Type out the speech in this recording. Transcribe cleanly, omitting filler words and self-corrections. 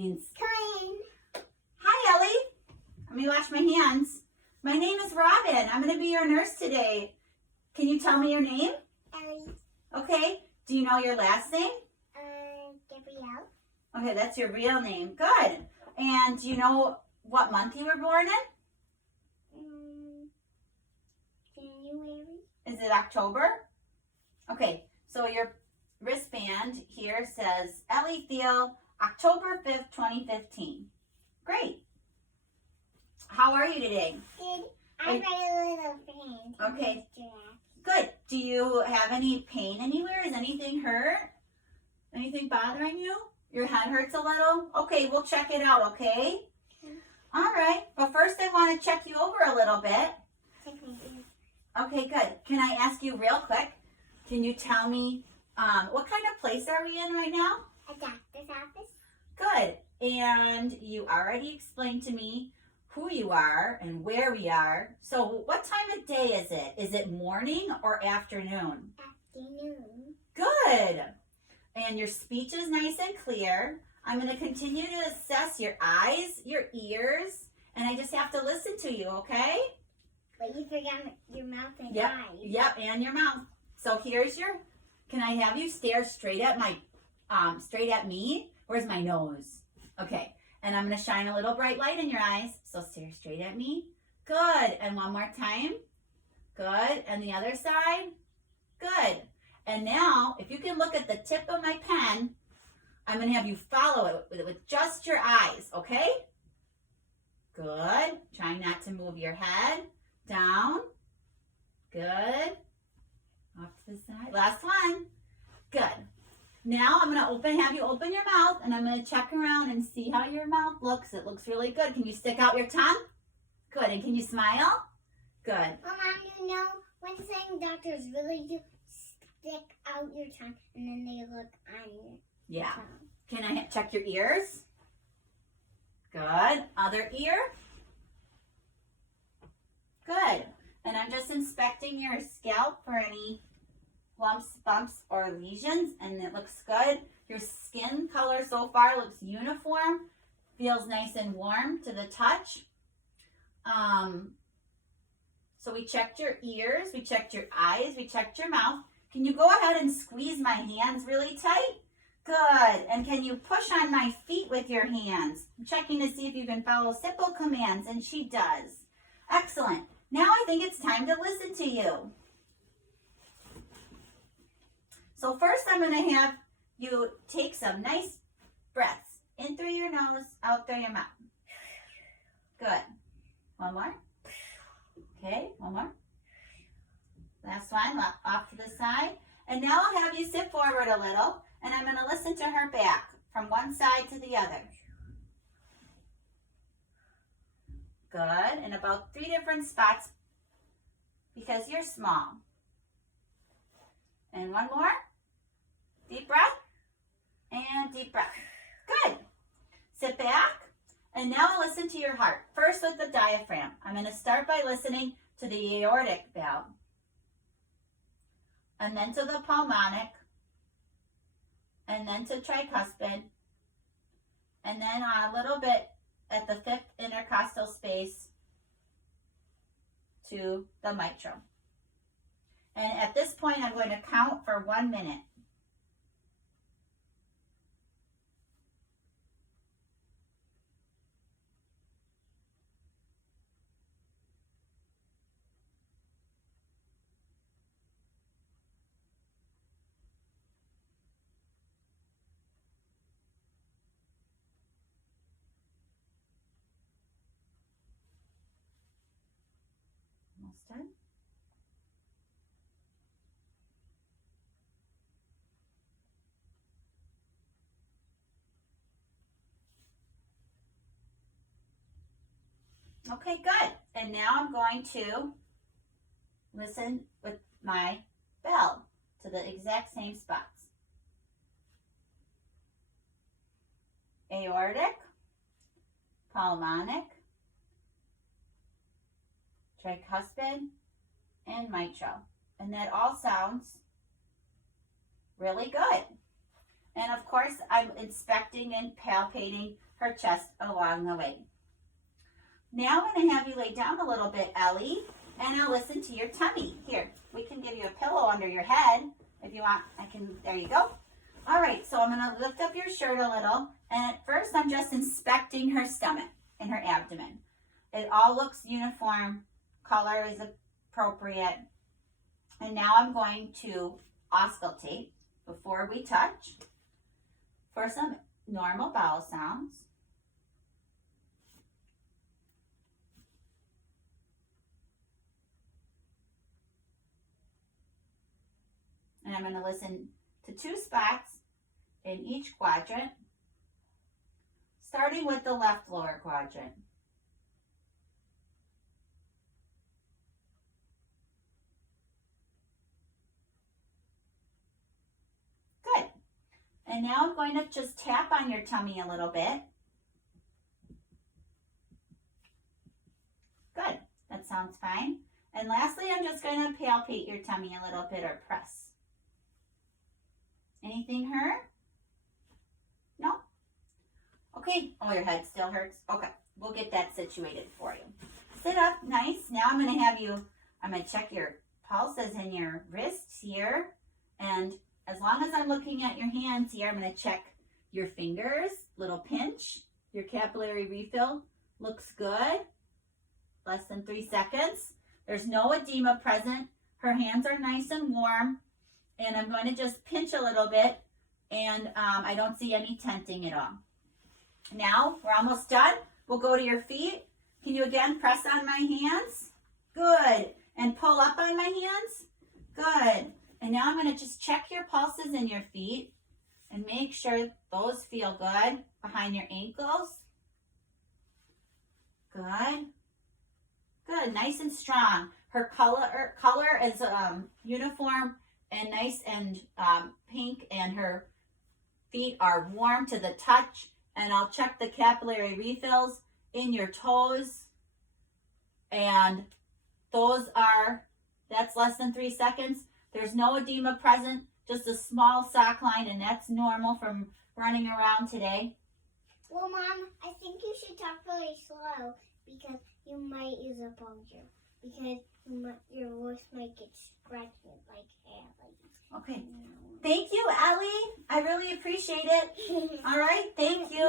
Means, Clean. hi Ellie. Let me wash my hands. My name is Robin. I'm going to be your nurse today. Can you tell me your name? Ellie. Okay. Do you know your last name? Gabrielle. Okay, that's your real name. Good. And do you know what month you were born in? January. Is it October? Okay, so your wristband here says Ellie Thiel, October 5th, 2015. Great. How are you today? Good. I got a little friend. Okay. Good. Do you have any pain anywhere? Is anything hurt? Anything bothering you? Your head hurts a little? Okay, we'll check it out, okay? All right. But first I want to check you over a little bit. Okay, good. Can I ask you real quick? Can you tell me what kind of place are we in right now? A doctor's office. Good. And you already explained to me who you are and where we are. So what time of day is it? Is it morning or afternoon? Afternoon. Good. And your speech is nice and clear. I'm going to continue to assess your eyes, your ears, and I just have to listen to you, okay? But you forgot your mouth and Yep. eyes. Yep, and your mouth. So here's your, can I have you stare straight at straight at me? Where's my nose? Okay. And I'm going to shine a little bright light in your eyes. So stare straight at me. Good. And one more time. Good. And the other side. Good. And now, if you can look at the tip of my pen, I'm going to have you follow it with just your eyes, okay? Good. Try not to move your head. Down. Good. Off to the side. Last one. Good. Now I'm going to have you open your mouth, and I'm going to check around and see how your mouth looks. It looks really good. Can you stick out your tongue? Good. And can you smile? Good. Well, Mom, you know, when saying doctors really do stick out your tongue, and then they look on your tongue. Can I check your ears? Good. Other ear? Good. And I'm just inspecting your scalp for any lumps, bumps, or lesions, and it looks good. Your skin color so far looks uniform, feels nice and warm to the touch. So we checked your ears, we checked your eyes, we checked your mouth. Can you go ahead and squeeze my hands really tight? Good. And can you push on my feet with your hands? I'm checking to see if you can follow simple commands, and she does. Excellent. Now I think it's time to listen to you. So first I'm going to have you take some nice breaths. In through your nose, out through your mouth. Good. One more. Okay, one more. Last one, off to the side. And now I'll have you sit forward a little, and I'm going to listen to her back from one side to the other. Good. In about 3 different spots because you're small. And one more. Deep breath. And deep breath. Good. Sit back. And now I'll listen to your heart. First with the diaphragm. I'm going to start by listening to the aortic valve. And then to the pulmonic. And then to tricuspid. And then a little bit at the 5th intercostal space to the mitral. And at this point, I'm going to count for 1 minute. Almost done. Okay, good. And now I'm going to listen with my bell to the exact same spots. Aortic, pulmonic, tricuspid, and mitral. And that all sounds really good. And of course, I'm inspecting and palpating her chest along the way. Now I'm going to have you lay down a little bit, Ellie, and I'll listen to your tummy. Here, we can give you a pillow under your head if you want. There you go. All right, so I'm going to lift up your shirt a little, and at first I'm just inspecting her stomach and her abdomen. It all looks uniform, color is appropriate, and now I'm going to auscultate before we touch for some normal bowel sounds. And I'm going to listen to 2 spots in each quadrant, starting with the left lower quadrant. Good. And now I'm going to just tap on your tummy a little bit. Good. That sounds fine. And lastly, I'm just going to palpate your tummy a little bit or press. Anything hurt? No? Okay. Oh, your head still hurts? Okay. We'll get that situated for you. Sit up. Nice. Now I'm going to check your pulses and your wrists here. And as long as I'm looking at your hands here, I'm going to check your fingers. Little pinch. Your capillary refill looks good. Less than 3 seconds. There's no edema present. Her hands are nice and warm. And I'm going to just pinch a little bit, and I don't see any tenting at all. Now, we're almost done. We'll go to your feet. Can you again press on my hands? Good. And pull up on my hands? Good. And now I'm going to just check your pulses in your feet and make sure those feel good behind your ankles. Good. Good. Nice and strong. Her color is uniform and nice and pink, and her feet are warm to the touch. And I'll check the capillary refills in your toes, and that's less than 3 seconds. There's no edema present, just a small sock line, and that's normal from running around today. Well, Mom, I think you should talk really slow because you might use a puncture. Because your voice might get scratched like hair. Okay. Thank you, Ellie. I really appreciate it. All right. Thank you.